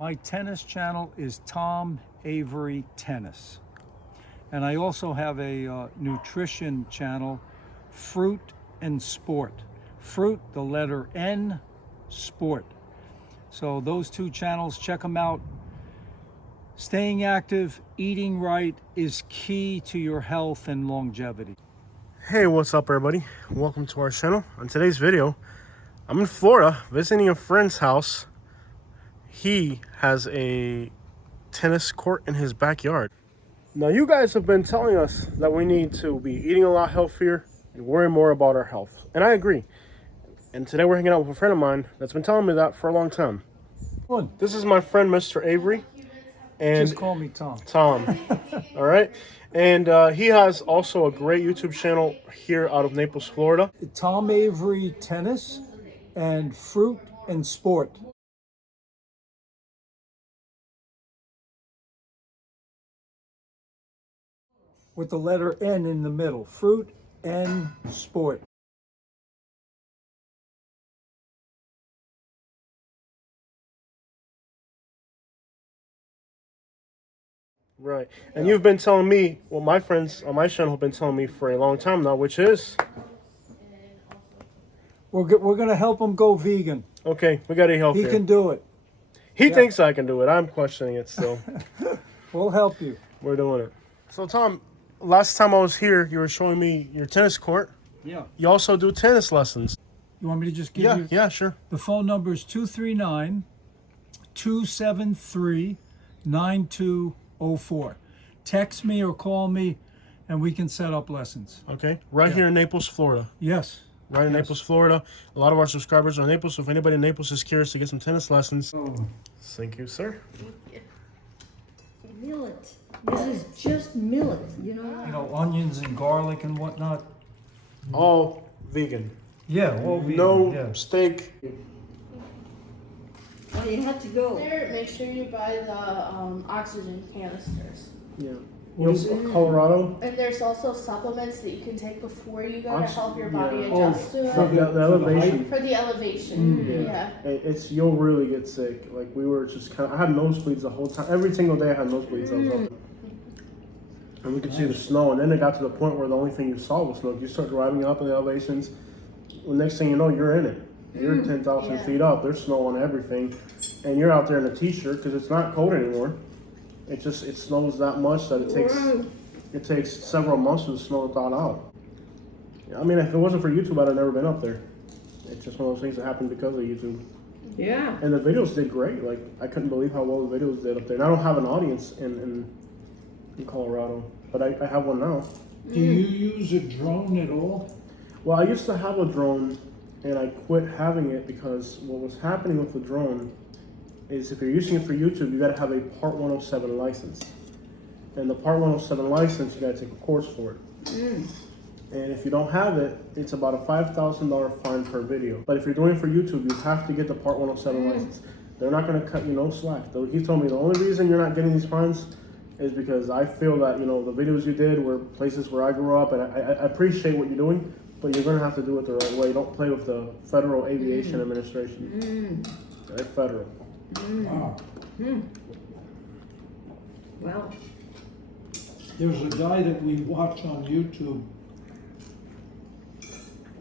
My tennis channel is Tom Avery Tennis. And I also have a nutrition channel, Fruit and Sport. Fruit, the letter N, Sport. So those two channels, check them out. Staying active, eating right is key to your health and longevity. Hey, what's up everybody? Welcome to our channel. On today's video, I'm in Florida visiting a friend's house. He has a tennis court in his backyard. Now you guys have been telling us that we need to be eating a lot healthier and worry more about our health. And I agree. And today we're hanging out with a friend of mine that's been telling me that for a long time. This is my friend, Mr. Avery. And just call me Tom. Tom. All right. And he has also a great YouTube channel here out of Naples, Florida. Tom Avery Tennis and Fruit and Sport. With the letter N in the middle. Fruit and Sport. Right. And you've been telling me, well, my friends on my channel have been telling me for a long time now, which is? We're going to help him go vegan. Okay, we got to help He him. can do it. He thinks I can do it. I'm questioning it still. We'll help you. We're doing it. So, Tom, last time I was here, you were showing me your tennis court. Yeah. You also do tennis lessons. You want me to just give you? Yeah, sure. The phone number is 239-273-9204. Text me or call me, and we can set up lessons. Okay. Right here in Naples, Florida. Yes. Right in Naples, Florida. A lot of our subscribers are in Naples, so if anybody in Naples is curious to get some tennis lessons, thank you, sir. Millet. This is just millet, you know? You know, onions and garlic and whatnot. All vegan. Yeah, all vegan. No steak. Oh, you had to go. There, make sure you buy the oxygen canisters. Yeah. Colorado. And there's also supplements that you can take before you go to help your body Yeah. adjust to For it. the elevation. For the elevation, yeah. It's, you'll really get sick. Like, we were just kind of, I had nosebleeds the whole time. Every single day I had nosebleeds. I was up. And we could see the snow. And then it got to the point where the only thing you saw was snow. You start driving up in the elevations. The next thing you know, you're in it. You're 10,000 feet up. There's snow on everything. And you're out there in a t-shirt because it's not cold anymore. It snows that much that it takes several months for the snow to thaw out. I mean, if it wasn't for YouTube, I'd have never been up there. It's just one of those things that happened because of YouTube. Yeah. And the videos did great. Like, I couldn't believe how well the videos did up there. And I don't have an audience in Colorado, but I have one now. Do you use a drone at all? Well, I used to have a drone, and I quit having it because what was happening with the drone is if you're using it for YouTube, you got to have a Part 107 license. And the Part 107 license, you got to take a course for it. And if you don't have it, it's about a $5,000 fine per video. But if you're doing it for YouTube, you have to get the Part 107 license. They're not going to cut you no slack. He told me the only reason you're not getting these fines is because I feel that, you know, the videos you did were places where I grew up, and I appreciate what you're doing, but you're going to have to do it the right way. Don't play with the Federal Aviation Administration. They're federal. Wow. Wow. There's a guy that we watch on YouTube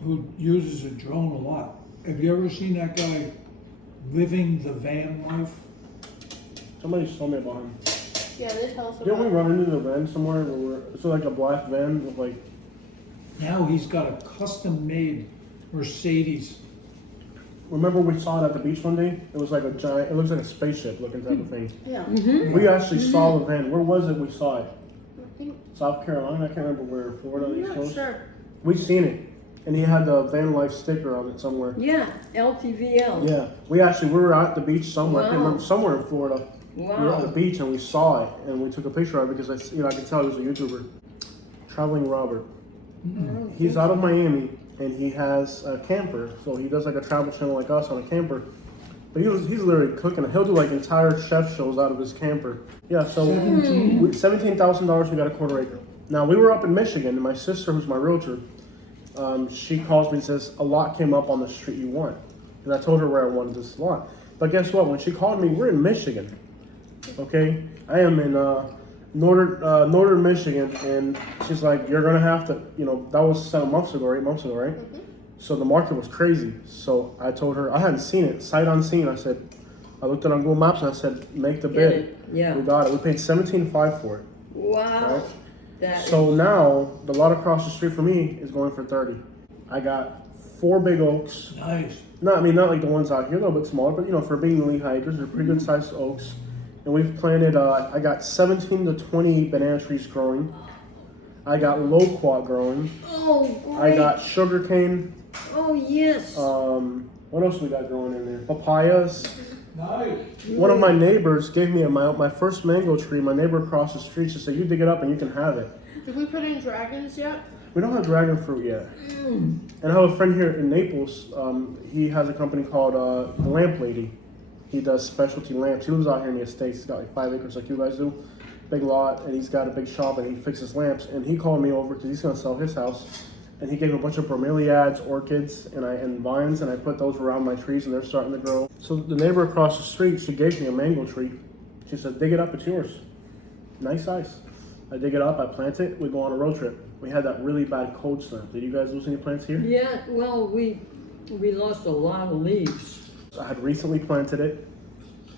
who uses a drone a lot. Have you ever seen that guy living the van life? Somebody told me about him. Yeah, they tell us Didn't we about run into the van somewhere? It's like a black van with like... Now he's got a custom-made Mercedes. Remember we saw it at the beach one day? It was like a giant, it looks like a spaceship looking type of thing. Yeah. We actually saw the van. Where was it we saw it? I think, South Carolina? I can't remember where. Florida? I'm East not Coast? sure. We seen it. And he had the van life sticker on it somewhere. Yeah, LTVL. Yeah. We were at the beach somewhere. I can't remember, somewhere in Florida. Wow. We were at the beach and we saw it and we took a picture of it because I could tell he was a YouTuber. Traveling Robert. He's out of Miami and he has a camper, so he does like a travel channel like us on a camper. But he's literally cooking. He'll do like entire chef shows out of his camper. Yeah, so $17,000 we got a quarter acre. Now we were up in Michigan and my sister, who's my realtor, she calls me and says, a lot came up on the street you want. And I told her where I wanted this lot. But guess what? When she called me, we're in Michigan. Okay, I am in northern Michigan, and she's like, "You're gonna have to," that was 7 months ago, 8 months ago, right? So the market was crazy. So I told her I hadn't seen it, sight unseen. I said, I looked at it on Google Maps and I said, "Make the bid." Yeah. We got it. We paid $17,500 for it. Wow. Right? That So now the lot across the street from me is going for 30. I got 4 big oaks. Nice. Not like the ones out here, a little bit smaller, but for being Lehigh acres, they're pretty good sized oaks. And we've planted. I got 17 to 20 banana trees growing. I got loquat growing. Oh, I great. got sugarcane. Oh, yes. What else we got growing in there? Papayas. Nice. One of my neighbors gave me my first mango tree. My neighbor across the street, she said, "You dig it up and you can have it." Did we put in dragons yet? We don't have dragon fruit yet. And I have a friend here in Naples. He has a company called The Lamp Lady. He does specialty lamps. He lives out here in the Estates. He's got like 5 acres like you guys do. Big lot, and he's got a big shop and he fixes lamps. And he called me over because he's going to sell his house. And he gave me a bunch of bromeliads, orchids, and vines, and I put those around my trees and they're starting to grow. So the neighbor across the street, she gave me a mango tree. She said, "Dig it up, it's yours." Nice size. I dig it up, I plant it, we go on a road trip. We had that really bad cold snap. Did you guys lose any plants here? Yeah, well, we lost a lot of leaves. I had recently planted it,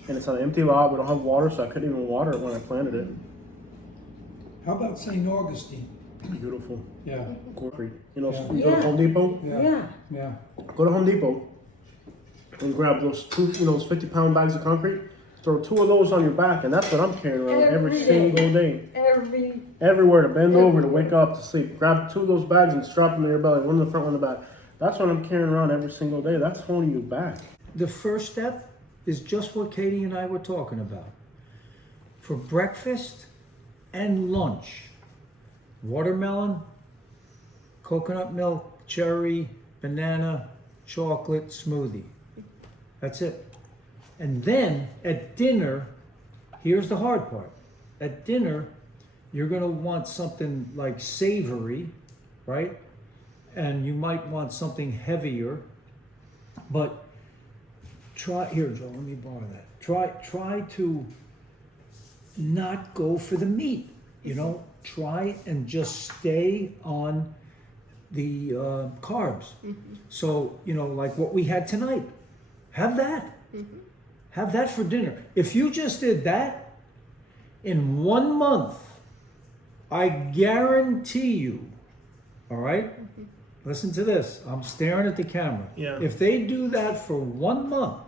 and it's on an empty lot. We don't have water, so I couldn't even water it when I planted it. How about St. Augustine? Beautiful. Yeah. Concrete. Yeah. You go to Home Depot, Yeah. Yeah. go to Home Depot and grab those those 50-pound bags of concrete. Throw 2 of those on your back, and that's what I'm carrying around every Every day. single day. Everywhere to bend over, to wake up, to sleep. Grab 2 of those bags and strap them in your belly, one in the front, one in the back. That's what I'm carrying around every single day. That's holding you back. The first step is just what Katie and I were talking about. For breakfast and lunch, watermelon, coconut milk, cherry, banana, chocolate smoothie. That's it. And then at dinner, here's the hard part. At dinner, you're going to want something like savory, right? And you might want something heavier. But here, Joe, let me borrow that. Try to not go for the meat, Try and just stay on the carbs. So, like what we had tonight, have that. Have that for dinner. If you just did that, in 1 month, I guarantee you, all right? Listen to this. I'm staring at the camera. Yeah. If they do that for 1 month,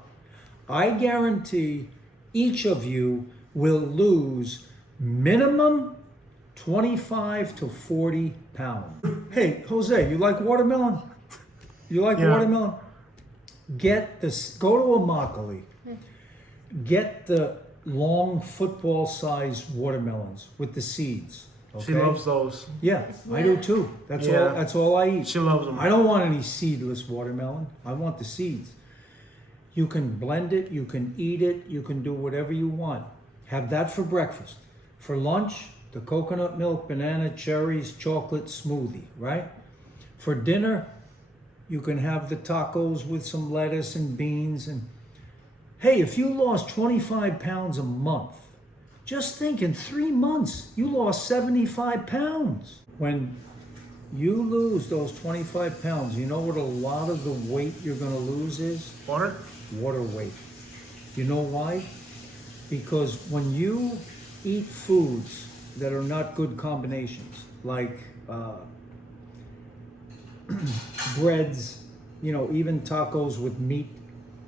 I guarantee each of you will lose minimum 25 to 40 pounds. Hey, Jose, you like watermelon? You like Yeah. watermelon? Get this. Go to Immokalee. Get the long football-sized watermelons with the seeds. Okay? She loves those. Yeah, I do too. That's Yeah. all. That's all I eat. She loves them. I don't want any seedless watermelon. I want the seeds. You can blend it. You can eat it. You can do whatever you want. Have that for breakfast. For lunch, the coconut milk, banana, cherries, chocolate smoothie. Right. For dinner, you can have the tacos with some lettuce and beans. And hey, if you lost 25 pounds a month, just think in 3 months, you lost 75 pounds. When you lose those 25 pounds, you know what a lot of the weight you're going to lose is? Water? Water weight. You know why? Because when you eat foods that are not good combinations, like breads, even tacos with meat.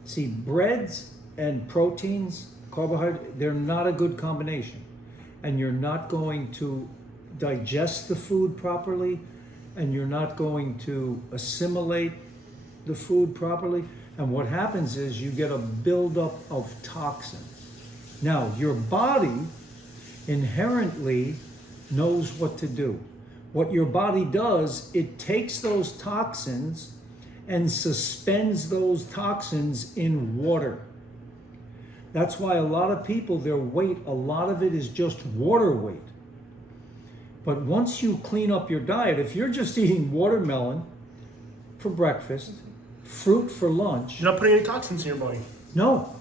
See, breads and proteins, carbohydrate, they're not a good combination. And you're not going to digest the food properly, and you're not going to assimilate the food properly. And what happens is you get a buildup of toxins. Now, your body inherently knows what to do. What your body does, it takes those toxins and suspends those toxins in water. That's why a lot of people, their weight, a lot of it is just water weight. But once you clean up your diet, if you're just eating watermelon for breakfast, fruit for lunch. You're not putting any toxins in your body. No,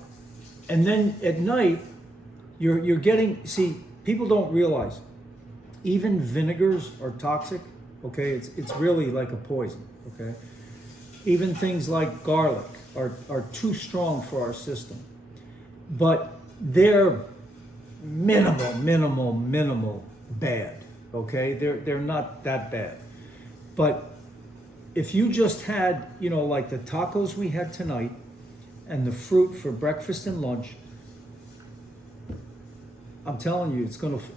And then at night, you're getting, see, people don't realize, even vinegars are toxic, okay? It's really like a poison, okay? Even things like garlic are too strong for our system. But they're minimal bad, okay? They're not that bad. But if you just had, you know, like the tacos we had tonight and the fruit for breakfast and lunch, I'm telling you,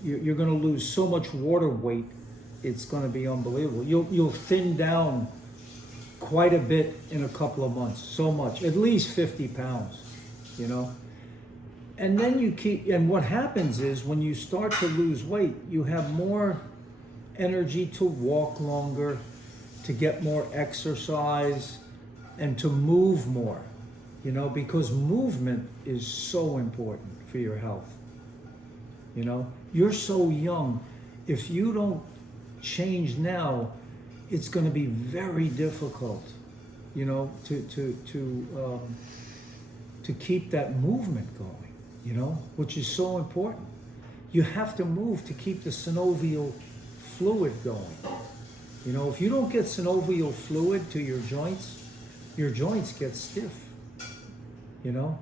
you're gonna lose so much water weight. It's gonna be unbelievable. You'll thin down quite a bit in a couple of months. So much, at least 50 pounds, you know. And then and what happens is when you start to lose weight, you have more energy to walk longer, to get more exercise, and to move more, you know, because movement is so important for your health. You know, you're so young. If you don't change now, it's going to be very difficult, you know, to keep that movement going, you know, which is so important. You have to move to keep the synovial fluid going. You know, if you don't get synovial fluid to your joints get stiff, you know.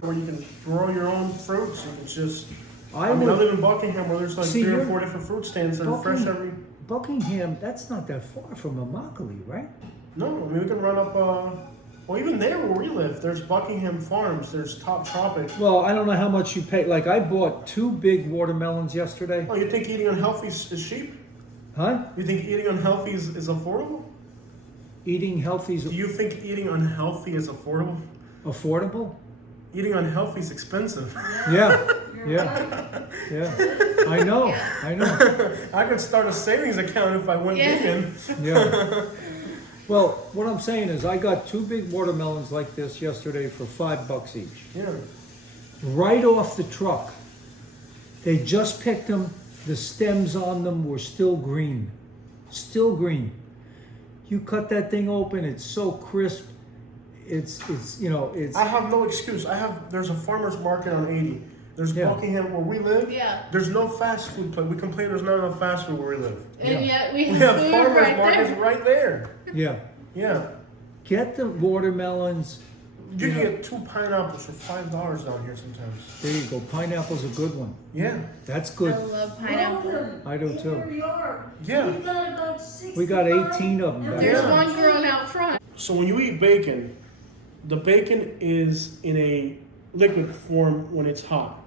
Where you can grow your own fruits and it's just... I would live in Buckingham where there's like 3 or 4 different fruit stands that are fresh every... Buckingham, that's not that far from Immokalee, right? No, I mean we can run up, well even there where we live, there's Buckingham Farms, there's Top Tropic. Well, I don't know how much you pay. Like I bought 2 big watermelons yesterday. Oh, you think eating unhealthy is cheap? Huh? You think eating unhealthy is affordable? Eating healthy is... Do you think eating unhealthy is affordable? Affordable? Eating unhealthy is expensive. Yeah. I know. I could start a savings account if I went vegan. Yeah. Well, what I'm saying is I got 2 big watermelons like this yesterday for $5 each. Yeah. Right off the truck. They just picked them. The stems on them were still green. Still green. You cut that thing open, it's so crisp. It's you know, it's... I have no excuse. There's a farmer's market on 80. There's Buckingham where we live. Yeah. There's no fast food place. We complain there's not enough fast food where we live. And yet we have food farmers right markets there. right there. Yeah. Yeah. Get the watermelons. You can get 2 pineapples for $5 down here sometimes. There you go. Pineapple's a good one. Yeah. That's I good. love pineapple. I do too. Yeah. We got 18 of them back There's there. one grown out front. So when you eat bacon, the bacon is in a liquid form when it's hot.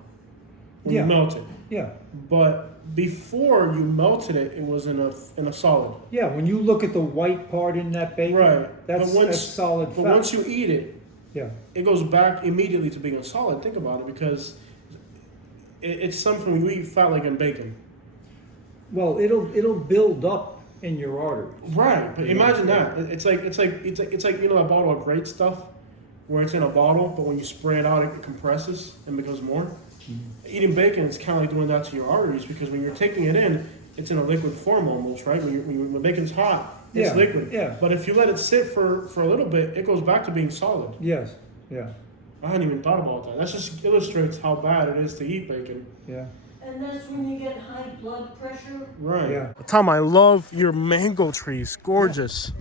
When you melt it. Yeah. But before you melted it, it was in a solid. Yeah, when you look at the white part in that bacon, Right. that's solid fat. But once you eat it, yeah. it goes back immediately to being a solid. Think about it, because it's something we eat fat like in bacon. Well, it'll build up in your arteries. Right, but imagine that. It's like you know that bottle of great stuff, where it's in a bottle, but when you spray it out, it compresses and becomes more. Mm-hmm. Eating bacon is kind of like doing that to your arteries, because when you're taking it in, it's in a liquid form almost, right? When bacon's hot, it's liquid. Yeah. But if you let it sit for a little bit, it goes back to being solid. Yes. Yeah. I hadn't even thought about that. That just illustrates how bad it is to eat bacon. Yeah. And that's when you get high blood pressure. Right. Yeah. Tom, I love your mango trees. Gorgeous.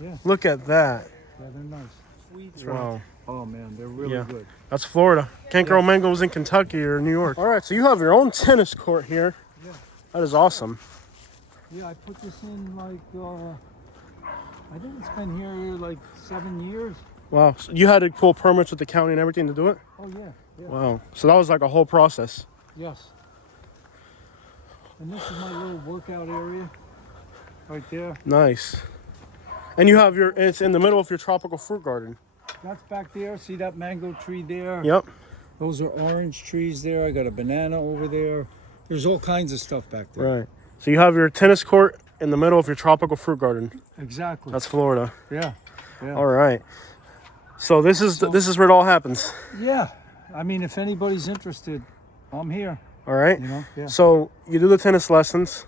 Yeah. Look at that. Yeah, they're nice. Sweet. Wow. Oh man, they're really good. That's Florida. Can't grow mangoes in Kentucky or New York. All right, so you have your own tennis court here. Yeah. That is awesome. Yeah, I put this in like I think it's been here like 7 years. Wow. So you had to pull permits with the county and everything to do it? Oh yeah. Wow. So that was like a whole process. Yes. And this is my little workout area right there. Nice. And you have it's in the middle of your tropical fruit garden. That's back there. See that mango tree there? Yep. Those are orange trees there. I got a banana over there. There's all kinds of stuff back there. Right. So you have your tennis court in the middle of your tropical fruit garden. Exactly. That's Florida. Yeah. All right. So this is where it all happens. Yeah. I mean, if anybody's interested, I'm here. All right. You know? Yeah. So you do the tennis lessons.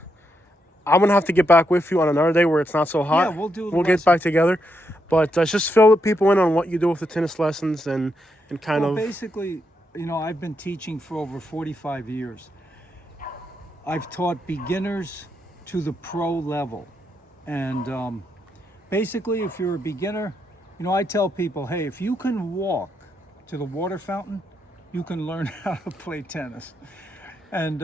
I'm gonna have to get back with you on another day where it's not so hot. Yeah, we'll do. We'll get back together, but just fill the people in on what you do with the tennis lessons and kind of. Basically, I've been teaching for over 45 years. I've taught beginners to the pro level. And basically, if you're a beginner, I tell people, hey, if you can walk to the water fountain, you can learn how to play tennis. And,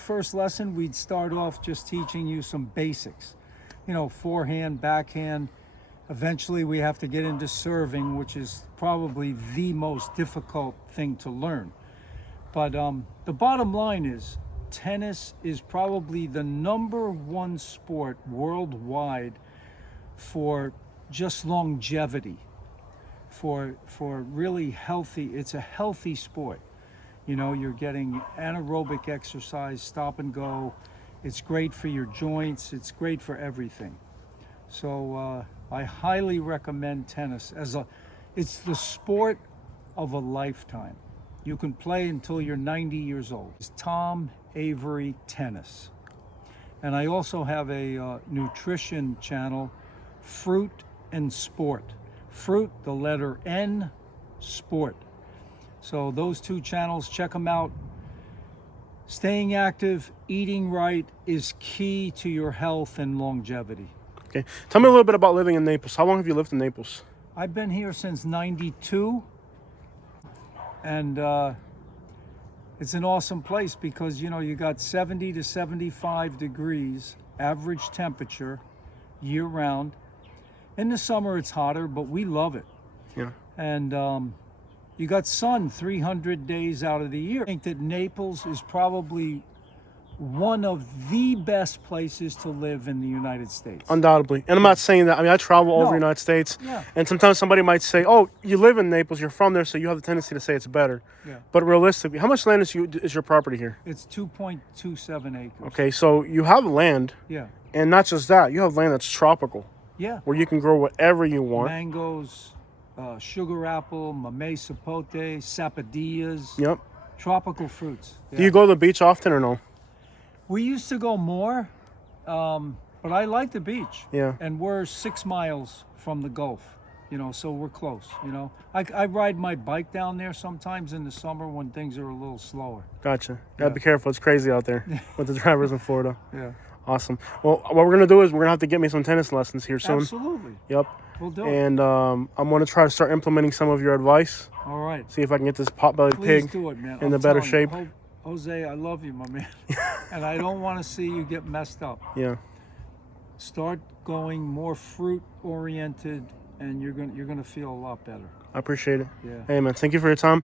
first lesson, we'd start off just teaching you some basics, forehand, backhand. Eventually, we have to get into serving, which is probably the most difficult thing to learn. But the bottom line is, tennis is probably the #1 sport worldwide for just longevity, for really healthy. It's a healthy sport. You're getting anaerobic exercise, stop and go. It's great for your joints. It's great for everything. So I highly recommend tennis it's the sport of a lifetime. You can play until you're 90 years old. It's Tom Avery Tennis. And I also have a nutrition channel, Fruit and Sport. Fruit, the letter N, Sport. So those two channels, check them out. Staying active, eating right is key to your health and longevity. Okay. Tell me a little bit about living in Naples. How long have you lived in Naples? I've been here since '92, and it's an awesome place because you got 70 to 75 degrees average temperature year round. In the summer it's hotter, but we love it. Yeah. And you got sun 300 days out of the year. I think that Naples is probably one of the best places to live in the United States. Undoubtedly. And I'm not saying that. I mean, I travel all over the United States. Yeah. And sometimes somebody might say, oh, you live in Naples, you're from there, so you have the tendency to say it's better. Yeah. But realistically, how much land is your property here? It's 2.27 acres. Okay, so you have land. Yeah. And not just that, you have land that's tropical, Yeah. where you can grow whatever you want. Mangoes, sugar apple, mamey sapote, sapodillas. Yep. Tropical fruits. Yeah. Do you go to the beach often or no? We used to go more, but I like the beach. Yeah. And we're 6 miles from the Gulf, so we're close. I ride my bike down there sometimes in the summer when things are a little slower. Gotcha. Gotta Yeah. be careful. It's crazy out there with the drivers in Florida. Yeah. Awesome. Well, what we're gonna do is we're gonna have to get me some tennis lessons here soon. Absolutely. Yep. We'll do it. And I'm gonna try to start implementing some of your advice. All right. See if I can get this pot-bellied Please pig do it, man. in I'm the better telling you, shape. Jose, I love you, my man. And I don't want to see you get messed up. Yeah. Start going more fruit oriented and you're gonna feel a lot better. I appreciate it. Yeah. Hey man, thank you for your time.